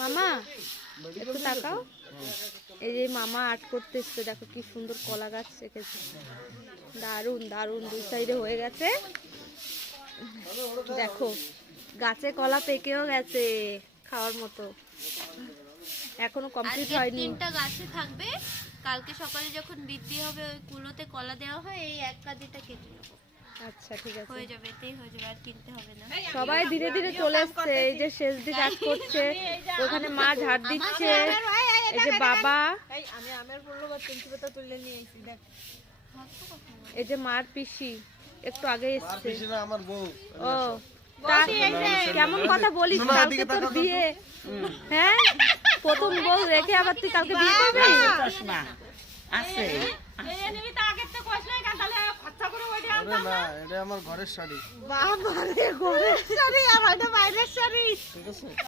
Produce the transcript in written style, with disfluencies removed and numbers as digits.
মামা একটু তাকাও, এই যে মামা আর্ট করতে এসছে, দেখো কি সুন্দর কলা গাছ রেখেছে, দারুন দারুন, দুই সাইডে হয়ে গেছে। দেখো গাছে কলা পেকেও গেছে খাওয়ার মতো, এখনো কমপ্লিট হয়নি। 3টা গাছে থাকবে, কালকে সকালে যখন বৃদ্ধি হবে ওই কুলোতে কলা দেওয়া হয়, এই এক কাজিটা কেটে নেবো। আচ্ছা ঠিক আছে, হয়ে যাবে, এতেই হয়ে যাবে, আর কিনতে হবে না। সবাই ধীরে ধীরে চলে এসছে। এই যে শেষ দিকে কাজ করছে, ওখানে মা ঝাড় দিচ্ছে, এই যে বাবা, আমি আমের ফুল বা তিনটি পাতা তুলে নিয়ে এসেছি। দেখ এই যে মার পিসি একটু আগে এসছে। আমার বউ। ও কেমন কথা বলিস, কালকে তোর বিয়ে। হ্যাঁ প্রথম বউ রেখে আবার তুই কালকে বিয়ে করবি? আছে না, এটা আমার ঘরের শাড়ি। বাবা রে, ঘরের শাড়ি আর ওইটা বাইরের শাড়ি। ঠিক আছে।